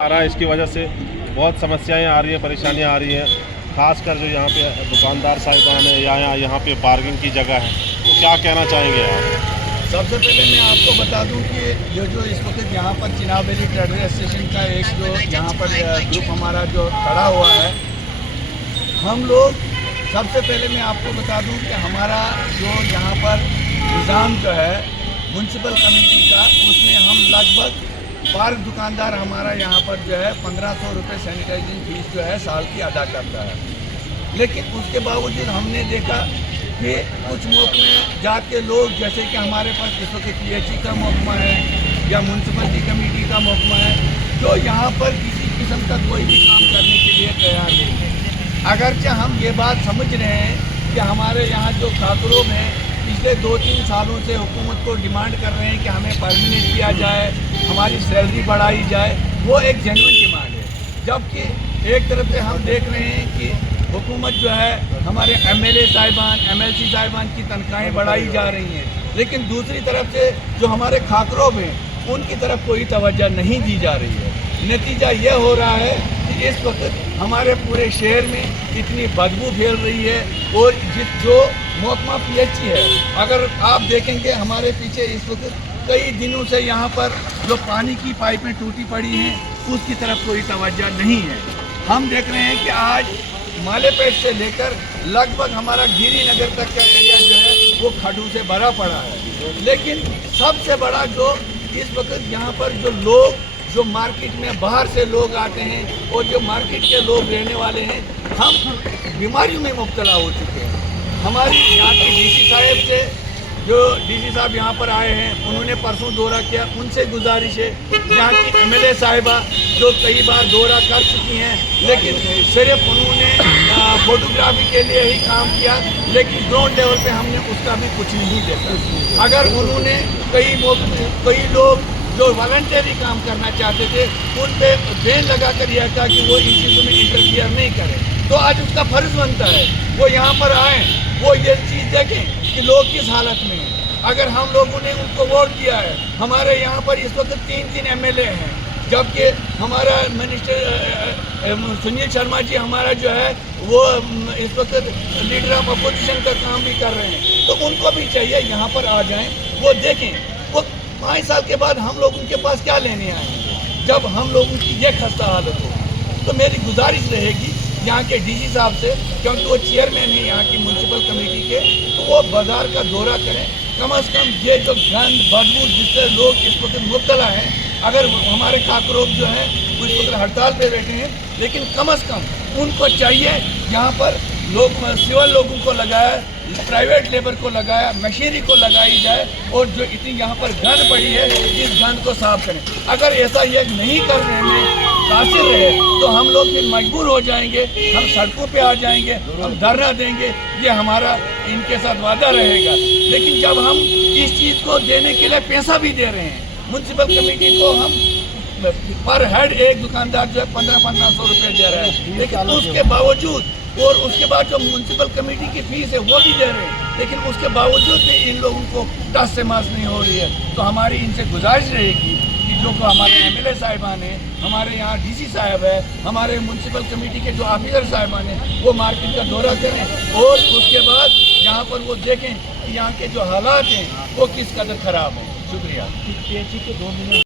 आ रहा है। इसकी वजह से बहुत समस्याएं आ रही हैं, परेशानियां आ रही हैं, खास कर जो यहाँ पे दुकानदार साहिबान है या यहाँ पे पार्किंग की जगह है। तो क्या कहना चाहेंगे आप? सबसे पहले मैं आपको बता दूं कि ये जो इस वक्त यहाँ पर चिनाब वैली रेलवे स्टेशन का एक जो यहाँ पर ग्रुप हमारा जो खड़ा हुआ है, हम लोग सबसे पहले मैं आपको बता दूं कि हमारा जो यहाँ पर निज़ाम जो है म्यूनसिपल कमेटी का, उसमें हम लगभग पार्क दुकानदार हमारा यहाँ पर जो है 1500 रुपये सैनिटाइजिंग फीस जो है साल की अदा करता है। लेकिन उसके बावजूद हमने देखा कि कुछ महकमे जात के लोग, जैसे कि हमारे पास इस वक्त PHE का महकमा है या म्यूनसिपलिटी कमेटी का महकमा है, जो यहाँ पर किसी किस्म का कोई भी काम करने के लिए तैयार नहीं है। अगरचे हम ये बात समझ रहे हैं कि हमारे यहाँ जो खातरों में पिछले 2-3 सालों से हुकूमत को डिमांड कर रहे हैं कि हमें परमिनेंट किया जाए, हमारी सैलरी बढ़ाई जाए, वो एक जेन्युइन डिमांड है। जबकि एक तरफ से हम देख रहे हैं कि हुकूमत जो है हमारे MLA साहिबान, MLC साहिबान की तनख्वाहें बढ़ाई जा रही हैं, लेकिन दूसरी तरफ से जो हमारे खाकरों में उनकी तरफ कोई तवज्जो नहीं दी जा रही है। नतीजा यह हो रहा है कि इस वक्त हमारे पूरे शहर में इतनी बदबू फैल रही है। और जो महकमा PHE है, अगर आप देखेंगे हमारे पीछे इस वक्त कई दिनों से यहाँ पर जो पानी की पाइपें टूटी पड़ी हैं, उसकी तरफ कोई तवज्जो नहीं है। हम देख रहे हैं कि आज मालेपेट से लेकर लगभग हमारा गिरी नगर तक का एरिया जो है वो खड्डों से भरा पड़ा है। लेकिन सबसे बड़ा जो इस वक्त यहाँ पर जो लोग जो मार्केट में बाहर से लोग आते हैं और जो मार्केट के लोग रहने वाले हैं, हम बीमारियों में मुब्तला हो चुके हैं। हमारी यहाँ की DC साहब से, जो DC साहब यहाँ पर आए हैं, उन्होंने परसों दौरा किया, उनसे गुजारिश है यहाँ की MLA साहिबा जो कई बार दौरा कर चुकी हैं, लेकिन सिर्फ उन्होंने फोटोग्राफी के लिए ही काम किया, लेकिन ग्राउंड लेवल पे हमने उसका भी कुछ नहीं देखा। अगर उन्होंने कई लोग जो वॉलंटियरी काम करना चाहते थे, उन पे बैन लगा कर यह था कि वो इन चीज़ों में इंटरफियर नहीं करें, तो आज उसका फर्ज बनता है वो यहाँ पर आए, वो ये चीज़ देखें कि लोग किस हालत में हैं। अगर हम लोगों ने उनको वोट दिया है, हमारे यहाँ पर इस वक्त 3 MLA हैं, जबकि हमारा मिनिस्टर सुनील शर्मा जी हमारा जो है वो इस वक्त लीडर ऑफ अपोजिशन का काम भी कर रहे हैं, तो उनको भी चाहिए यहाँ पर आ जाएं, वो देखें। वो 5 साल के बाद हम लोग उनके पास क्या लेने आएंगे जब हम लोगों की ये खस्ता हालत हो। तो मेरी गुजारिश रहेगी यहाँ के DC साहब से, क्योंकि वो चेयरमैन है यहाँ की म्यूनसिपल कमेटी के, तो वो बाज़ार का दौरा करें। कम अज़ कम ये जो गंद बदबू जिससे लोग इस वक्त मुब्तला हैं, अगर हमारे खाकरों जो हैं वो इस वक्त हड़ताल पे बैठे हैं, लेकिन कम अज़ कम उनको चाहिए यहाँ पर लोग सिविल लोगों को लगाया, प्राइवेट लेबर को लगाया, मशीनरी को लगाई जाए, और जो इतनी यहाँ पर गंद पड़ी है इस गंद को साफ करें। अगर ऐसा ये नहीं करने में कासिर रहे तो हम लोग फिर मजबूर हो जाएंगे, हम सड़कों पे आ जाएंगे, हम धरना देंगे, ये हमारा इनके साथ वादा रहेगा। लेकिन जब हम इस चीज़ को देने के लिए पैसा भी दे रहे हैं, म्यूनसिपल कमेटी को हम पर हेड एक दुकानदार जो है 1500 रुपये दे रहे हैं, लेकिन उसके बावजूद, और उसके बाद जो म्यूनसिपल कमेटी की फीस है वो भी दे रहे हैं, लेकिन उसके बावजूद भी इन लोगों को टस से मास नहीं हो रही है। तो हमारी इनसे गुजारिश रहेगी कि जो हमारे MLA साहिबान हैं, हमारे यहाँ DC साहब है, हमारे म्यूनसिपल कमेटी के जो ऑफिसर साहिबान हैं, वो मार्केट का दौरा करें और उसके बाद यहाँ पर वो देखें कि यहाँ के जो हालात हैं वो किस कदर ख़राब हैं। शुक्रिया।